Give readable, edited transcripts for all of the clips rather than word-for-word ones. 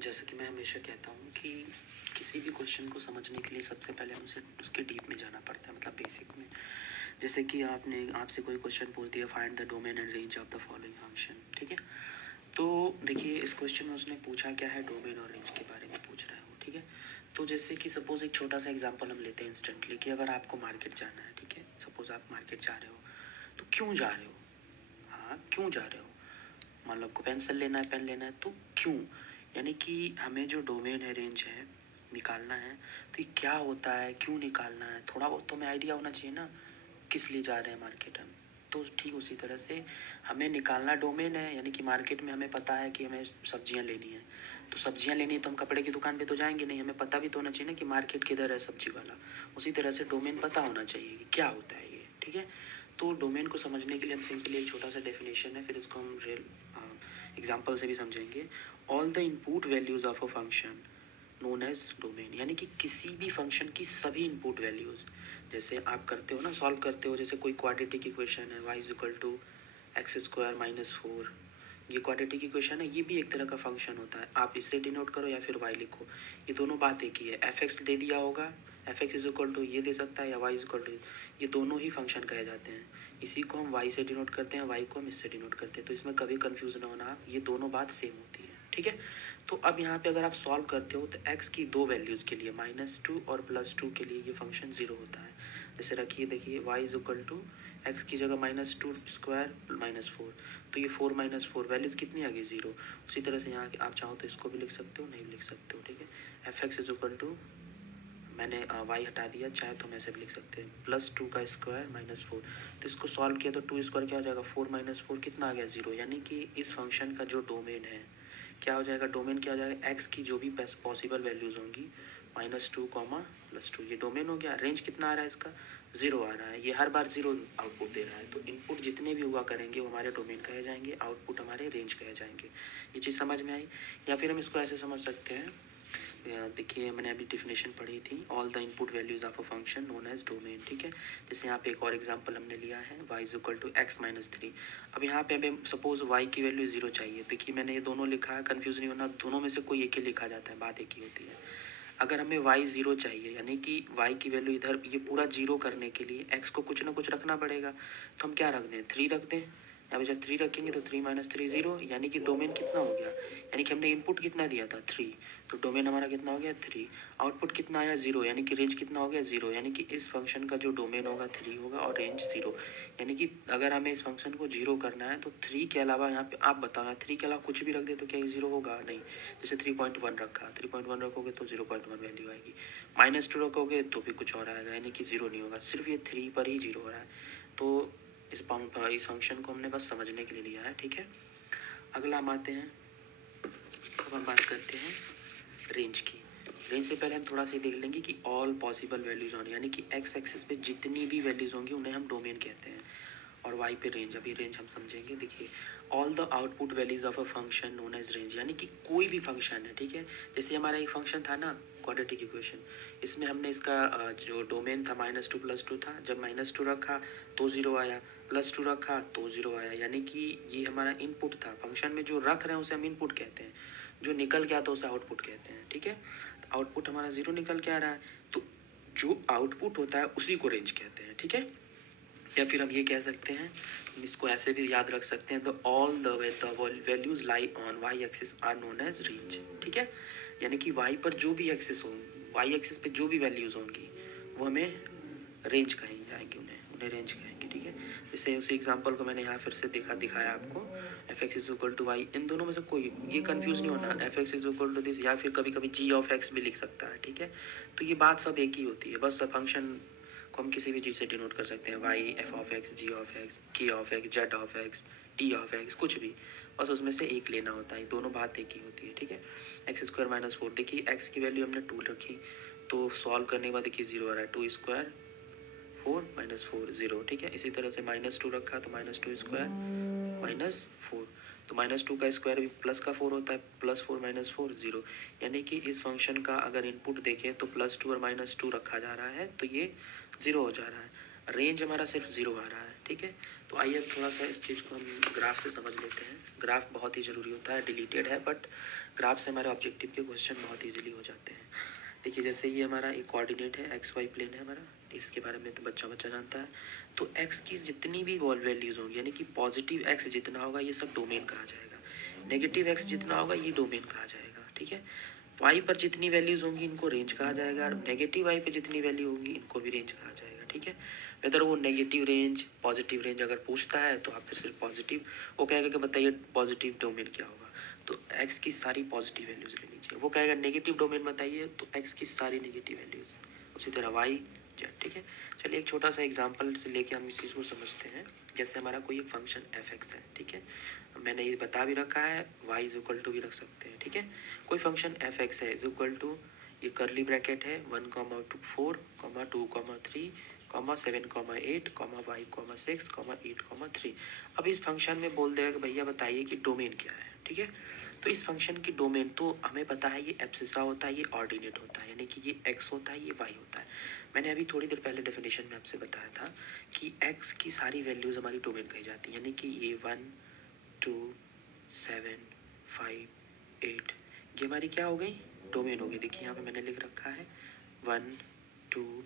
जैसा कि मैं हमेशा कहता हूँ कि किसी भी क्वेश्चन को समझने के लिए सबसे पहले हमसे उसके डीप में जाना पड़ता है, मतलब बेसिक में। जैसे कि आपसे कोई क्वेश्चन पूछ दिया, find the domain and range of the following function, ठीक है। तो देखिए, इस क्वेश्चन में उसने पूछा क्या है, डोमेन और रेंज के बारे में पूछ रहा है वो, ठीक है। तो जैसे कि सपोज़ एक छोटा सा एग्जांपल हम लेते हैं इंस्टेंटली, कि अगर आपको मार्केट जाना है, ठीक है, सपोज़ आप मार्केट जा रहे हो, तो क्यों जा रहे हो? हाँ, क्यों जा रहे हो? मान लो आपको पेंसिल लेना है, पेन लेना है, तो क्यों? यानी कि हमें जो डोमेन है, रेंज है, निकालना है। तो ये क्या होता है, क्यों निकालना है, थोड़ा बहुत तो हमें आइडिया होना चाहिए ना, किस लिए जा रहे हैं मार्केट हम। तो ठीक उसी तरह से हमें निकालना डोमेन है, यानी कि मार्केट में हमें पता है कि हमें सब्जियां लेनी है। तो सब्जियां लेनी है तो हम कपड़े की दुकान पे तो जाएंगे नहीं, हमें पता भी तो होना चाहिए ना कि मार्केट किधर है सब्जी वाला। उसी तरह से डोमेन पता होना चाहिए कि क्या होता है ये, ठीक है। तो डोमेन को समझने के लिए हम सिंपली एक छोटा सा डेफिनेशन है, फिर इसको हम रियल एग्जाम्पल से भी समझेंगे। All the input values of a function known as domain, यानी कि किसी भी फंक्शन की सभी इनपुट वैल्यूज़, जैसे आप करते हो ना, सॉल्व करते हो, जैसे कोई क्वाड्रेटिक इक्वेशन है, y is equal to x square minus four, ये क्वाड्रेटिक इक्वेशन है, ये भी एक तरह का फंक्शन होता है। आप इसे डिनोट करो या फिर y लिखो, ये दोनों बात एक ही है। एफ एक्स दे दिया होगा, f x is equal to ये दे सकता है, या y इज इक्वल टू, ये दोनों ही फंक्शन कहे जाते हैं। इसी को हम y से डिनोट करते हैं, y को हम इससे डिनोट करते हैं, तो इसमें कभी कंफ्यूज ना होना आप, ये दोनों बात सेम होती है, ठीक है। तो अब यहाँ पे अगर आप सॉल्व करते हो तो x की दो वैल्यूज़ के लिए -2 और +2 के लिए ये फंक्शन 0 होता है। जैसे रखिए, देखिए y is equal to x की जगह -2 स्क्वायर -4, तो ये 4 -4 वैल्यूज़ कितनी आ गई, 0। उसी तरह से यहाँ आप चाहो तो इसको भी लिख सकते हो, नहीं लिख सकते हो, ठीक है। F x is equal to, मैंने y हटा दिया, चाहे तो हम ऐसे भी लिख सकते हैं, +2 का स्क्वायर -4। तो इसको सॉल्व किया तो 2 स्क्वायर क्या हो जाएगा, 4 -4 कितना आ गया, 0। यानी कि इस फंक्शन का जो डोमेन है क्या हो जाएगा, डोमेन क्या हो जाएगा, एक्स की जो भी पॉसिबल वैल्यूज़ होंगी -2, +2, ये डोमेन हो गया। रेंज कितना आ रहा है इसका, 0 आ रहा है, ये हर बार 0 आउटपुट दे रहा है। तो इनपुट जितने भी हुआ करेंगे वो हमारे डोमेन कहे जाएंगे, आउटपुट हमारे रेंज कहे जाएंगे। ये चीज़ समझ में आई? या फिर हम इसको ऐसे समझ सकते हैं, देखिए मैंने अभी डिफिनेशन पढ़ी थी, all the input values of a function known as domain, ठीक है। जैसे यहाँ पे एक और एग्जांपल हमने लिया है, y is equal to x minus 3। अब यहाँ पे हमें सपोज y की वैल्यू 0 चाहिए। देखिए मैंने ये दोनों लिखा है, कन्फ्यूज़ नहीं होना, दोनों में से कोई एक ही लिखा जाता है, बात एक ही होती है। अगर हमें y 0 चाहिए, यानी कि y की वैल्यू इधर ये पूरा 0 करने के लिए x को कुछ ना कुछ रखना पड़ेगा। तो हम क्या रख दें, 3 रख दें। यहाँ पे जब 3 रखेंगे तो 3 - 3 0, यानी कि डोमेन कितना हो गया, यानी कि हमने इनपुट कितना दिया था, 3, तो डोमेन हमारा कितना हो गया, 3। आउटपुट कितना आया, 0, यानी कि रेंज कितना हो गया, 0। यानी कि इस फंक्शन का जो डोमेन होगा 3 होगा और रेंज 0। यानी कि अगर हमें इस फंक्शन को 0 करना है तो 3 के अलावा, यहाँ पे आप बताओ, यहाँ 3 के अलावा कुछ भी रख दे तो क्या ये 0 होगा, नहीं। जैसे 3.1 रखा, 3.1 रखोगे तो 0.1 वैल्यू आएगी, -2 रखोगे तो भी कुछ और आएगा, यानी कि 0 नहीं होगा, सिर्फ ये 3 पर ही 0 हो रहा है। तो इस फंक्शन को हमने बस समझने के लिए लिया है, ठीक है। अगला हम आते हैं, अब हम बात करते हैं रेंज की। रेंज से पहले हम थोड़ा सा देख लेंगे कि ऑल पॉसिबल वैल्यूज ऑन, यानी कि एक्स एक्सिस पे जितनी भी वैल्यूज होंगी उन्हें हम डोमेन कहते हैं, और वाई पे रेंज। अभी रेंज हम समझेंगे। देखिए, all the output values of a function known as range, यानी कि कोई भी फंक्शन है, ठीक है। जैसे हमारा एक फंक्शन था ना, क्वाड्रेटिक इक्वेशन, इसमें हमने इसका जो डोमेन था -2 +2 था। जब -2 रखा तो 0 आया, +2 रखा तो 0 आया, यानी कि ये हमारा इनपुट था। फंक्शन में जो रख रहे हैं उसे हम इनपुट कहते हैं, जो निकल गया तो उसे आउटपुट कहते हैं, ठीक है। तो आउटपुट हमारा 0 निकल के आ रहा है, तो जो आउटपुट होता है उसी को रेंज कहते हैं, ठीक है। या फिर हम ये कह सकते हैं, हम इसको ऐसे भी याद रख सकते हैं, the all the values lie on Y axis are known as range, ठीक है। यानी कि वाई पर जो भी एक्सिस हो, वाई एक्सिस पे जो भी वैल्यूज होंगी वो हमें रेंज कहेंगे जाएंगे, उन्हें उन्हें रेंज कहेंगे, ठीक है। जैसे उसी एग्जांपल को मैंने यहाँ फिर से दिखाया आपको, F x is equal to Y, इन दोनों में से कोई, ये कंफ्यूज नहीं होना, F x is equal to this, या फिर कभी कभी जी ऑफ एक्स भी लिख सकता है, ठीक है। तो ये बात सब एक ही होती है, बस फंक्शन को हम किसी भी चीज़ से डिनोट कर सकते हैं, Y F of X, G of X, K of X, Z of X, T of X, कुछ भी, बस उसमें से एक लेना होता है, दोनों बात एक ही होती है, ठीक है। एक्स स्क्वायर -4, देखिए एक्स की वैल्यू हमने 2 रखी, तो सॉल्व करने के बाद देखिए 0 आ रहा है, 2 स्क्वायर 4 -4 0, ठीक है। इसी तरह से -2 रखा तो -2 स्क्वायर -4, तो -2 का स्क्वायर भी प्लस का 4 होता है, +4 -4 0। यानी कि इस फंक्शन का अगर इनपुट देखें तो +2 और -2 रखा जा रहा है, तो ये 0 हो जा रहा है। रेंज हमारा सिर्फ 0 आ रहा है, ठीक है। तो आइए अब थोड़ा सा इस चीज़ को हम ग्राफ से समझ लेते हैं। ग्राफ बहुत ही ज़रूरी होता है, डिलीटेड है बट ग्राफ से हमारे ऑब्जेक्टिव के क्वेश्चन बहुत ईजिली हो जाते हैं। देखिए जैसे ये हमारा एक कोऑर्डिनेट है, एक्स वाई प्लेन है हमारा, इसके बारे में तो बच्चा बच्चा जानता है। तो एक्स की जितनी भी वैल्यूज़ होंगी, यानी कि पॉजिटिव एक्स जितना होगा ये सब डोमेन कहा जाएगा, नेगेटिव एक्स जितना होगा ये डोमेन कहा जाएगा, ठीक है। वाई पर जितनी वैल्यूज़ होंगी इनको रेंज कहा जाएगा, और नेगेटिव वाई पर जितनी वैल्यू होगी इनको भी रेंज कहा जाएगा, ठीक है। वेदर वो नेगेटिव रेंज पॉजिटिव रेंज अगर पूछता है तो आप फिर सिर्फ पॉजिटिव, वो कहेगा कि बताइए पॉजिटिव डोमेन क्या होगा, तो एक्स की सारी पॉजिटिव वैल्यूज़ ले लीजिए। वो कहेगा नेगेटिव डोमेन बताइए, तो एक्स की सारी नेगेटिव वैल्यूज़, उसी तरह वाई जेड, ठीक है। चलिए एक छोटा सा एग्जांपल से लेके हम इस चीज़ को समझते हैं। जैसे हमारा कोई एक फंक्शन एफ एक्स है, ठीक है, मैंने ये बता भी रखा है, वाई इज इक्वल टू भी रख सकते हैं, ठीक है। कोई फंक्शन एफ एक्स है इज इक्वल टू, ये करली ब्रैकेट है 1,2,4,3,7,8,y,6,8,3। अब इस फंक्शन में बोल देगा कि भैया बताइए कि डोमेन क्या है, ठीक है। तो इस फंक्शन की डोमेन तो हमें पता है, ये एब्सिसा होता है, ये ऑर्डिनेट होता है, यानी कि ये एक्स होता है, ये वाई होता है। मैंने अभी थोड़ी देर पहले डेफिनेशन में आपसे बताया था कि एक्स की सारी वैल्यूज़ हमारी डोमेन कही जाती है, यानी कि ये 1, 2, 7, 5, 8, ये हमारी क्या हो गई, डोमेन हो गई। देखिए यहाँ पे मैंने लिख रखा है 1, 2,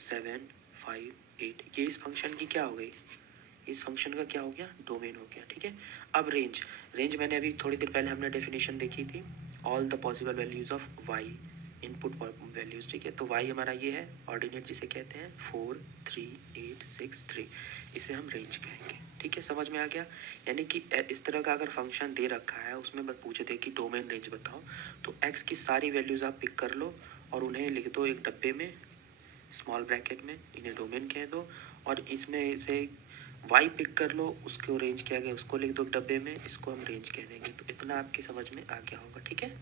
7, 5, 8, ये इस फंक्शन की क्या हो गई, इस फंक्शन का क्या हो गया, डोमेन हो गया, ठीक है। अब रेंज, रेंज मैंने अभी थोड़ी देर पहले हमने डेफिनेशन देखी थी, all the possible values of Y, input values, ठीक है। तो वाई हमारा ये है, ऑर्डिनेट जिसे कहते हैं 4, 3, 8, 6, 3, इसे हम रेंज कहेंगे, ठीक है। समझ में आ गया। यानी कि इस तरह का अगर फंक्शन दे रखा है, उसमें बस पूछे थे कि डोमेन रेंज बताओ, तो एक्स की सारी वैल्यूज़ आप पिक कर लो और उन्हें लिख दो एक डब्बे में, स्मॉल ब्रैकेट में, इन्हें डोमेन कह दो, और इसमें से वाई पिक कर लो, उसको रेंज किया गया उसको लिख दो डब्बे में, इसको हम रेंज कह देंगे। तो इतना आपकी समझ में आ गया होगा, ठीक है।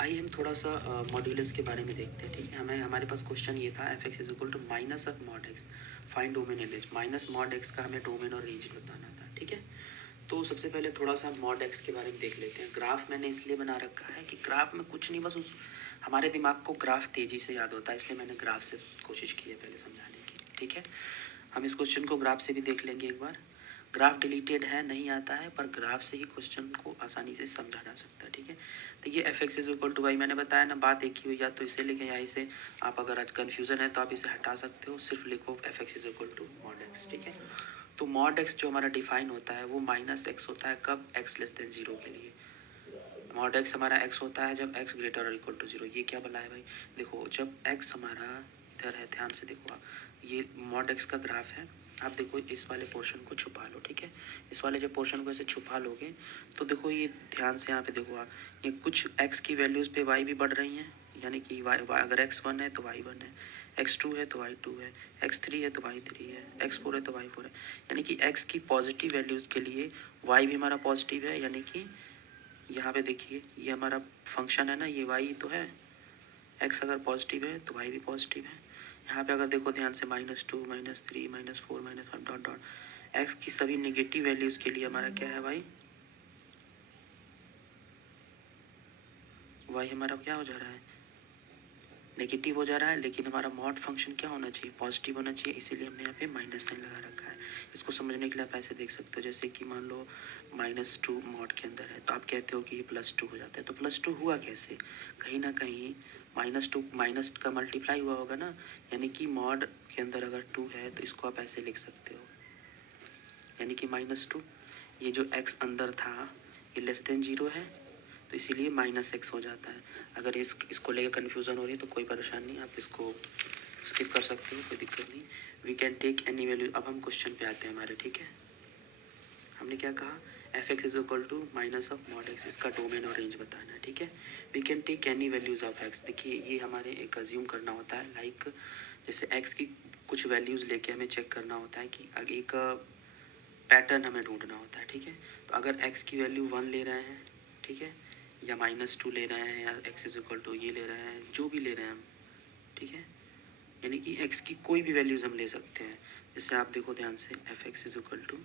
आइए हम थोड़ा सा मॉड्यूलस के बारे में देखते हैं, ठीक है। हमारे पास क्वेश्चन ये था, f x is equal to minus of mod x, find domain and range. Minus mod x का हमें डोमेन और रेंज बताना था, ठीक है। तो सबसे पहले थोड़ा सा मॉड एक्स के बारे में देख लेते हैं। ग्राफ मैंने इसलिए बना रखा है कि ग्राफ में कुछ नहीं, बस उस हमारे दिमाग को ग्राफ तेज़ी से याद होता है, इसलिए मैंने ग्राफ से कोशिश की है पहले समझाने की, ठीक है। हम इस क्वेश्चन को ग्राफ से भी देख लेंगे एक बार। ग्राफ डिलीटेड है, नहीं आता है, पर ग्राफ से ही क्वेश्चन को आसानी से समझा जा सकता है, ठीक है। तो ये f x is equal to Y, मैंने बताया ना, बात एक ही हुई, या तो इसे लिखें या इसे, आप अगर आज कन्फ्यूज़न है तो आप इसे हटा सकते हो, सिर्फ लिखो f x is equal to mod x, ठीक है। तो मॉड एक्स जो हमारा डिफाइन होता है वो माइनस एक्स होता है, कब, एक्स लेस देन जीरो के लिए। मॉड एक्स हमारा एक्स होता है जब एक्स ग्रेटर और इक्वल टू जीरो। ये क्या बोला है भाई, देखो जब एक्स हमारा इधर है, ध्यान से देखो आप, ये मॉड एक्स का ग्राफ है, आप देखो इस वाले पोर्शन को छुपा लो, ठीक है। इस वाले जब पोर्शन को ऐसे छुपा लोगे तो देखो ये ध्यान से यहाँ पे देखो आप, ये कुछ एक्स की वैल्यूज़ पे वाई भी बढ़ रही हैं, यानी कि वाई अगर एक्स 1 है तो वाई 1 है, एक्स 2 है तो वाई 2 है, एक्स 3 है तो वाई 3 है, एक्स 4 है तो वाई 4 है। यानी कि एक्स की पॉजिटिव वैल्यूज़ के लिए वाई भी हमारा पॉजिटिव है, यानी कि यहाँ पे देखिए ये हमारा फंक्शन है ना, ये वाई तो है, एक्स अगर पॉजिटिव है तो वाई भी पॉजिटिव है। यहाँ पे अगर देखो ध्यान से -2, -3, -4, -1 डॉट डॉट, एक्स की सभी नेगेटिव वैल्यूज़ के लिए हमारा क्या है भाई, वाई हमारा क्या हो जा रहा है, नेगेटिव हो जा रहा है। लेकिन हमारा मॉड फंक्शन क्या होना चाहिए, पॉजिटिव होना चाहिए, इसीलिए हमने यहाँ पे माइनस साइन लगा रखा है। इसको समझने के लिए आप ऐसे देख सकते हो, जैसे कि मान लो -2 मॉड के अंदर है, तो आप कहते हो कि ये +2 हो जाता है, तो +2 हुआ कैसे, कहीं ना कहीं -2 माइनस का मल्टीप्लाई हुआ होगा ना, यानी कि मॉड के अंदर अगर 2 है तो इसको आप ऐसे लिख सकते हो, यानी कि -2, ये जो x अंदर था ये लेस देन जीरो है, तो इसीलिए -x हो जाता है। अगर इसको लेकर कन्फ्यूज़न हो रही है तो कोई परेशानी नहीं, आप इसको स्किप कर सकते हो, कोई दिक्कत नहीं। We can take any value. अब हम क्वेश्चन पे आते हैं हमारे, ठीक है। हमने क्या कहा, f x is equal to minus of mod x, इसका डोमेन और रेंज बताना है, ठीक है। We can take any values of x. देखिए ये हमारे एक अज्यूम करना होता है, लाइक जैसे एक्स की कुछ वैल्यूज़ लेके हमें चेक करना होता है कि एक पैटर्न हमें ढूंढना होता है, ठीक है। तो अगर x की वैल्यू 1 ले रहे हैं, ठीक है, या -2 ले रहे हैं, या x इज इक्वल टू ये ले रहे हैं, जो भी ले रहे हैं हम, ठीक है, यानी कि x की कोई भी वैल्यूज़ हम ले सकते हैं। जैसे आप देखो ध्यान से, f x is equal to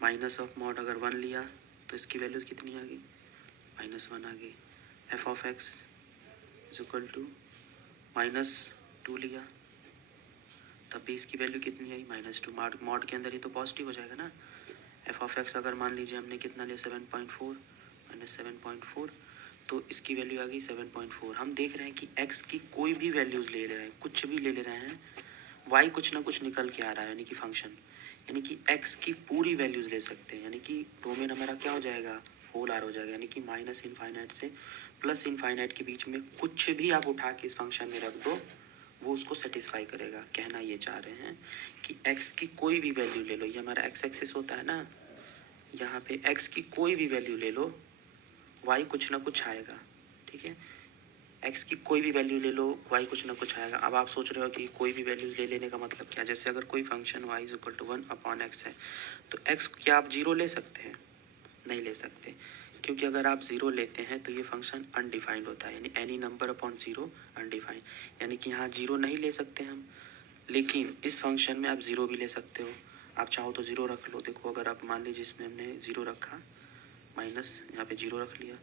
minus of mod अगर 1 लिया तो इसकी वैल्यूज़ कितनी आ गई, -1 आ गई। F of x is equal to -2 लिया तब भी इसकी वैल्यू कितनी आई -2। मॉड के अंदर ही तो पॉजिटिव हो जाएगा ना। एफ ऑफ एक्स अगर मान लीजिए हमने कितना लिया 7.4 -7.4, तो इसकी वैल्यू आ गई 7.4। हम देख रहे हैं कि एक्स की कोई भी वैल्यूज़ ले रहे हैं, कुछ भी ले रहे हैं, वाई कुछ ना कुछ निकल के आ रहा है, यानी कि फंक्शन, यानी कि एक्स की पूरी वैल्यूज़ ले सकते हैं, यानी कि डोमेन हमारा क्या हो जाएगा, होल आर हो जाएगा, यानी कि माइनस इनफाइनाइट से प्लस इनफाइनाइट के बीच में कुछ भी आप उठा के इस फंक्शन में रख दो, वो उसको सेटिस्फाई करेगा। कहना ये चाह रहे हैं कि एक्स की कोई भी वैल्यू ले लो, ये हमारा एक्स एक्सिस होता है ना, यहाँ पे एक्स की कोई भी वैल्यू ले लो, वाई कुछ ना कुछ आएगा, ठीक है। एक्स की कोई भी वैल्यू ले लो, वाई कुछ ना कुछ आएगा। अब आप सोच रहे हो कि कोई भी वैल्यू ले लेने का मतलब क्या है। जैसे अगर कोई function Y is equal to 1/x है, तो एक्स क्या आप 0 ले सकते हैं? नहीं ले सकते, क्योंकि अगर आप 0 लेते हैं तो ये फंक्शन अनडिफाइंड होता है, यानी एनी नंबर अपॉन 0 अनडिफाइंड, यानी कि यहाँ 0 नहीं ले सकते हम। लेकिन इस फंक्शन में आप 0 भी ले सकते हो। आप चाहो तो 0 रख लो। देखो अगर आप मान लीजिए इसमें हमने 0 रखा, माइनस यहाँ पे 0 रख लिया,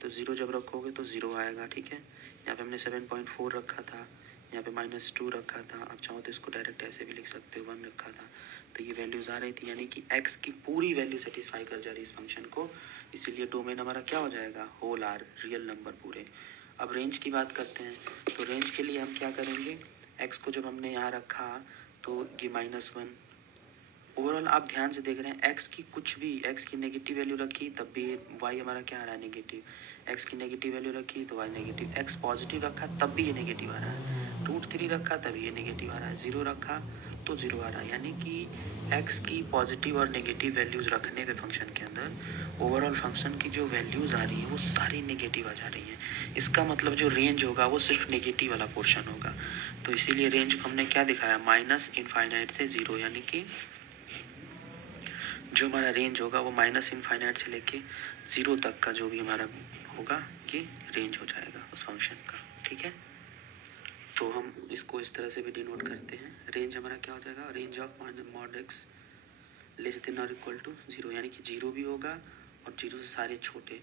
तो 0 जब रखोगे तो 0 आएगा, ठीक है। यहाँ पे हमने 7.4 रखा था, यहाँ पे -2 रखा था। आप चाहो तो इसको डायरेक्ट ऐसे भी लिख सकते हो, 1 रखा था, तो ये वैल्यूज़ आ रही थी, यानी कि x की पूरी वैल्यू सेटिस्फाई कर जा रही है इस फंक्शन को। इसीलिए डोमेन हमारा क्या हो जाएगा, होल आर, रियल नंबर पूरे। अब रेंज की बात करते हैं, तो रेंज के लिए हम क्या करेंगे, x को जब हमने यहाँ रखा तो ये -1। ओवरऑल आप ध्यान से देख रहे हैं, x की कुछ भी, x की नेगेटिव वैल्यू रखी तब भी y हमारा क्या आ रहा है, नेगेटिव। x की नेगेटिव वैल्यू रखी तो y नेगेटिव। x पॉजिटिव रखा तब भी ये नेगेटिव आ रहा है। √3 रखा तभी ये नेगेटिव आ रहा है। 0 रखा तो 0 आ रहा है, यानी कि x की पॉजिटिव और नेगेटिव वैल्यूज़ रखने पे फंक्शन के अंदर ओवरऑल फंक्शन की जो वैल्यूज़ आ रही हैं वो सारी नेगेटिव आ जा रही हैं। इसका मतलब जो रेंज होगा वो सिर्फ नेगेटिव वाला पोर्शन होगा। तो इसीलिए रेंज को हमने क्या दिखाया, -इनफाइनाइट से 0, यानी कि जो हमारा रेंज होगा वो -इनफाइनाइट से लेके 0 तक का जो भी हमारा होगा ये रेंज हो जाएगा उस फंक्शन का, ठीक है। तो हम इसको इस तरह से भी डिनोट करते हैं। रेंज हमारा क्या हो जाएगा, range of mod x less than और इक्वल टू 0, यानी कि 0 भी होगा और 0 से सारे छोटे।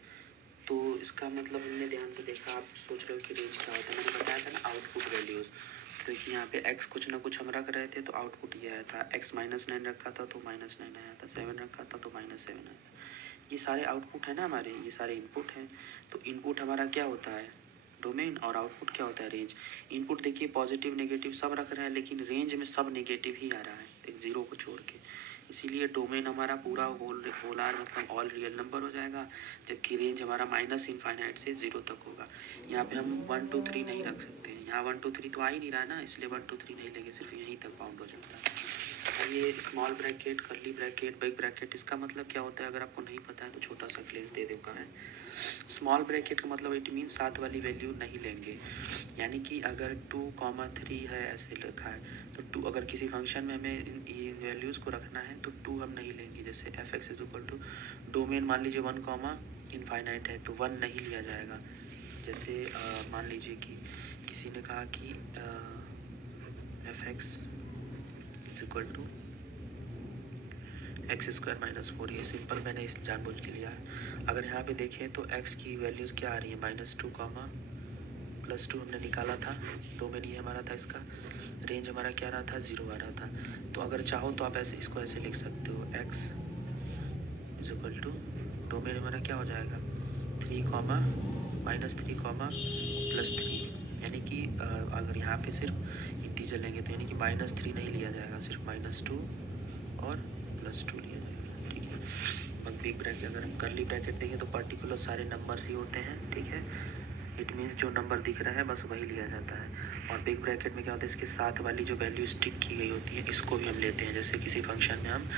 तो इसका मतलब हमने ध्यान से देखा, आप सोच रहे हो कि रेंज क्या होता है, मैंने बताया था ना आउटपुट वैल्यूज़। तो देखिए यहाँ पे x कुछ ना कुछ हम रख रहे थे तो आउटपुट ये आया था। x -9 रखा था तो -9 आया था, 7 रखा था तो -7 आया था। ये सारे आउटपुट है ना हमारे, ये सारे इनपुट हैं। तो इनपुट हमारा क्या होता है, डोमेन, और आउटपुट क्या होता है, रेंज। इनपुट देखिए पॉजिटिव नेगेटिव सब रख रहे हैं, लेकिन रेंज में सब नेगेटिव ही आ रहा है, एक 0 को छोड़ के। इसीलिए डोमेन हमारा पूरा होलार मतलब ऑल रियल नंबर हो जाएगा, जबकि रेंज हमारा -इनफाइनाइट से 0 तक होगा। यहाँ पे हम 1 2 3 नहीं रख सकते हैं, यहाँ 1 2 3 तो आ ही नहीं रहा है ना, इसलिए 1 2 3 नहीं लेंगे, सिर्फ यहीं तक बाउंड हो जाता है। और ये small bracket, curly bracket, big bracket, इसका मतलब क्या होता है, अगर आपको नहीं पता है तो छोटा सा क्लेस दे दूँगा है। स्मॉल ब्रैकेट का मतलब इट मीन साथ वाली वैल्यू नहीं लेंगे, यानी कि अगर 2,3 है ऐसे लिखा है तो 2, अगर किसी फंक्शन में हमें ये वैल्यूज़ को रखना है तो 2 हम नहीं लेंगे। जैसे f(x) is equal to domain मान लीजिए 1,इनफाइनाइट है तो 1 नहीं लिया जाएगा। जैसे मान लीजिए कि किसी ने कहा कि f(x) is equal to x² - 4, ये सिंपल मैंने इस जानबूझ के लिया है। अगर यहाँ पे देखें तो x की वैल्यूज़ क्या आ रही है, -2, +2 हमने निकाला था, डोमेन ये हमारा था, इसका रेंज हमारा क्या रहा था, 0 आ रहा था। तो अगर चाहो तो आप ऐसे इसको ऐसे लिख सकते हो, x is equal to domain हमारा क्या हो जाएगा, 3, -3, +3, यानी कि अगर यहाँ पे सिर्फ इंटीजर लेंगे तो यानी कि -3 नहीं लिया जाएगा, सिर्फ -2 और +2 लिया जाएगा, ठीक है। और बिग ब्रैकेट, अगर हम कर्ली ब्रैकेट देखें तो पर्टिकुलर सारे नंबर्स ही होते हैं, ठीक है। इट मीन्स जो नंबर दिख रहा है बस वही लिया जाता है। और बिग ब्रैकेट में क्या होता है, इसके साथ वाली जो वैल्यू स्टिक की गई होती है इसको भी हम लेते हैं। जैसे किसी फंक्शन में हम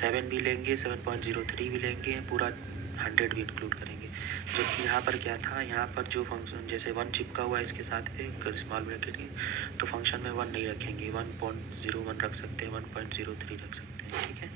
7 भी लेंगे, 7.03 भी लेंगे, पूरा 100 भी इंक्लूड करेंगे। जबकि यहाँ पर क्या था, यहाँ पर जो फंक्शन जैसे 1 चिपका हुआ है इसके साथ पे स्मॉल ब्रैकेट के, तो फंक्शन में 1 नहीं रखेंगे, 1.01 रख सकते हैं, 1.03 रख सकते हैं, ठीक है।